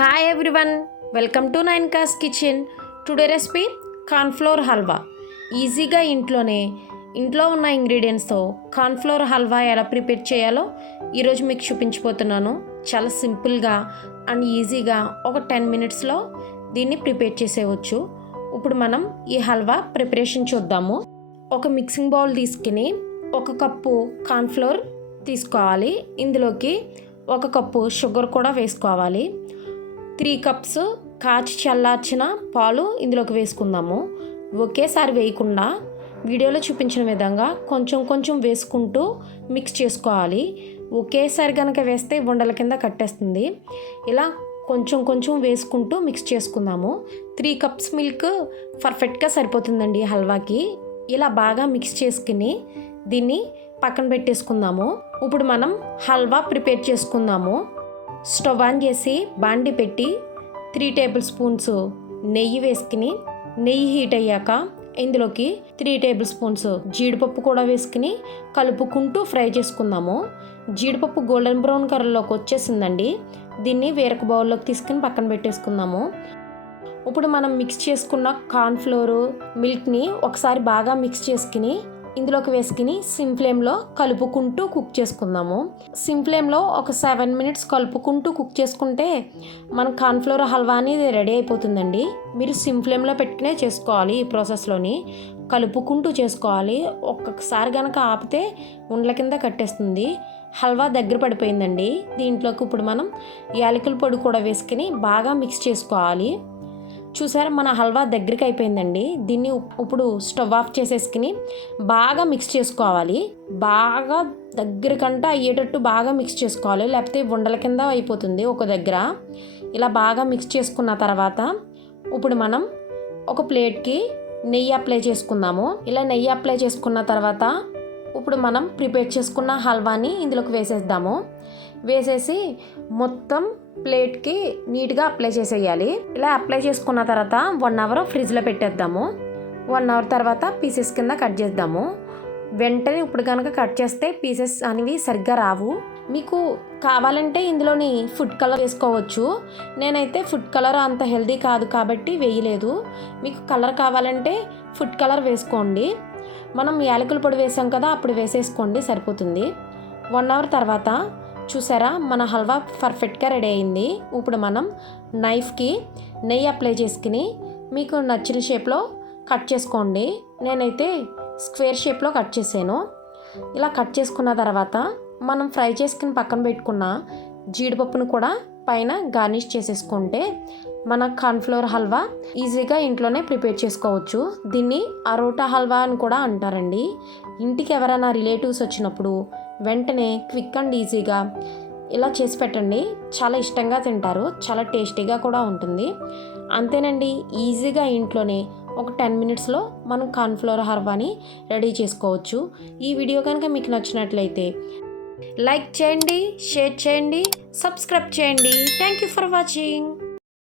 Hi everyone welcome to నైన్ cos kitchen today recipe cornflour halwa ఈజీగా ఇంట్లోనే ఇంట్లో ఉన్న ఇంగ్రీడియంట్స్తో కార్న్ఫ్లోర్ హల్వా ఎలా ప్రిపేర్ చేయాలో ఈరోజు మీకు చూపించిపోతున్నాను చాలా సింపుల్గా అండ్ ఈజీగా ఒక టెన్ మినిట్స్లో దీన్ని ప్రిపేర్ చేసేయవచ్చు ఇప్పుడు మనం ఈ హల్వా ప్రిపరేషన్ చూద్దాము. ఒక మిక్సింగ్ బౌల్ తీసుకుని ఒక కప్పు కార్న్ఫ్లోర్ తీసుకోవాలి. ఇందులోకి ఒక కప్పు షుగర్ కూడా వేసుకోవాలి. త్రీ కప్స్ కాచి చల్లార్చిన పాలు ఇందులోకి వేసుకుందాము. ఒకేసారి వేయకుండా వీడియోలో చూపించిన విధంగా కొంచెం కొంచెం వేసుకుంటూ మిక్స్ చేసుకోవాలి. ఒకేసారి కనుక వేస్తే ఉండల కింద కట్టేస్తుంది. ఇలా కొంచెం కొంచెం వేసుకుంటూ మిక్స్ చేసుకుందాము. త్రీ కప్స్ మిల్క్ పర్ఫెక్ట్గా సరిపోతుందండి హల్వాకి. ఇలా బాగా మిక్స్ చేసుకుని దీన్ని పక్కన పెట్టేసుకుందాము. ఇప్పుడు మనం హల్వా ప్రిపేర్ చేసుకుందాము. స్టవ్ ఆన్ చేసి బాండి పెట్టి త్రీ టేబుల్ స్పూన్స్ నెయ్యి వేసుకుని నెయ్యి హీట్ అయ్యాక ఇందులోకి త్రీ టేబుల్ స్పూన్స్ జీడిపప్పు కూడా వేసుకుని కలుపుకుంటూ ఫ్రై చేసుకుందాము. జీడిపప్పు గోల్డెన్ బ్రౌన్ కలర్లోకి వచ్చేసిందండి. దీన్ని వేరొక బౌల్లోకి తీసుకుని పక్కన పెట్టేసుకుందాము. ఇప్పుడు మనం మిక్స్ చేసుకున్న కార్న్ఫ్లోరు మిల్క్ని ఒకసారి బాగా మిక్స్ చేసుకుని ఇందులోకి వేసుకుని సిమ్ ఫ్లేమ్లో కలుపుకుంటూ కుక్ చేసుకుందాము. సిమ్ ఫ్లేమ్లో ఒక సెవెన్ మినిట్స్ కలుపుకుంటూ కుక్ చేసుకుంటే మన కార్న్ఫ్లోర్ హల్వా అనేది రెడీ అయిపోతుందండి. మీరు సిమ్ ఫ్లేమ్లో పెట్టుకునే చేసుకోవాలి ఈ ప్రాసెస్లోని. కలుపుకుంటూ చేసుకోవాలి. ఒక్కొక్కసారి కనుక ఆపితే ఉండల కింద కట్టేస్తుంది. హల్వా దగ్గర పడిపోయిందండి. దీంట్లోకి ఇప్పుడు మనం యాలకుల పొడి కూడా వేసుకుని బాగా మిక్స్ చేసుకోవాలి. చూసారా మన హల్వా దగ్గరికి అయిపోయిందండి. దీన్ని ఇప్పుడు స్టవ్ ఆఫ్ చేసేసుకుని బాగా మిక్స్ చేసుకోవాలి. బాగా దగ్గరకంట అయ్యేటట్టు బాగా మిక్స్ చేసుకోవాలి. లేకపోతే ఉండల కింద అయిపోతుంది ఒక దగ్గర. ఇలా బాగా మిక్స్ చేసుకున్న తర్వాత ఇప్పుడు మనం ఒక ప్లేట్కి నెయ్యి అప్లై చేసుకుందాము. ఇలా నెయ్యి అప్లై చేసుకున్న తర్వాత ఇప్పుడు మనం ప్రిపేర్ చేసుకున్న హల్వాని ఇందులోకి వేసేద్దాము. వేసేసి మొత్తం ప్లేట్కి నీట్గా అప్లై చేసేయాలి. ఇలా అప్లై చేసుకున్న తర్వాత వన్ అవర్ ఫ్రిడ్జ్లో పెట్టేద్దాము. వన్ అవర్ తర్వాత పీసెస్ కింద కట్ చేద్దాము. వెంటనే ఇప్పుడు కనుక కట్ చేస్తే పీసెస్ అనేవి సరిగ్గా రావు. మీకు కావాలంటే ఇందులోని ఫుడ్ కలర్ వేసుకోవచ్చు. నేనైతే ఫుడ్ కలర్ అంత హెల్దీ కాదు కాబట్టి వేయలేదు. మీకు కలర్ కావాలంటే ఫుడ్ కలర్ వేసుకోండి. మనం యాలకుల పొడి వేసాం కదా అప్పుడు వేసేసుకోండి సరిపోతుంది. వన్ అవర్ తర్వాత చూసారా? మన హల్వా పర్ఫెక్ట్గా రెడీ అయింది. ఇప్పుడు మనం నైఫ్కి నెయ్యి అప్లై చేసుకుని మీకు నచ్చిన షేప్లో కట్ చేసుకోండి. నేనైతే స్క్వేర్ షేప్లో కట్ చేసాను ఇలా కట్ చేసుకున్న తర్వాత మనం ఫ్రై చేసుకుని పక్కన పెట్టుకున్న జీడిపప్పును కూడా పైన గార్నిష్ చేసేసుకుంటే మన కార్న్ఫ్లోర్ హల్వా ఈజీగా ఇంట్లోనే ప్రిపేర్ చేసుకోవచ్చు. దీన్ని అరోటా హల్వా అని కూడా అంటారండి. ఇంటికి ఎవరైనా రిలేటివ్స్ వచ్చినప్పుడు వెంటనే క్విక్ అండ్ ఈజీగా ఇలా చేసి పెట్టండి. చాలా ఇష్టంగా తింటారు. చాలా టేస్టీగా కూడా ఉంటుంది. అంతేనండి ఈజీగా ఇంట్లోనే ఒక టెన్ మినిట్స్లో మనం కార్న్ఫ్లోర్ హర్వాని రెడీ చేసుకోవచ్చు. ఈ వీడియో కనుక మీకు నచ్చినట్లయితే లైక్ చేయండి షేర్ చేయండి సబ్స్క్రైబ్ చేయండి. Thank you for watching.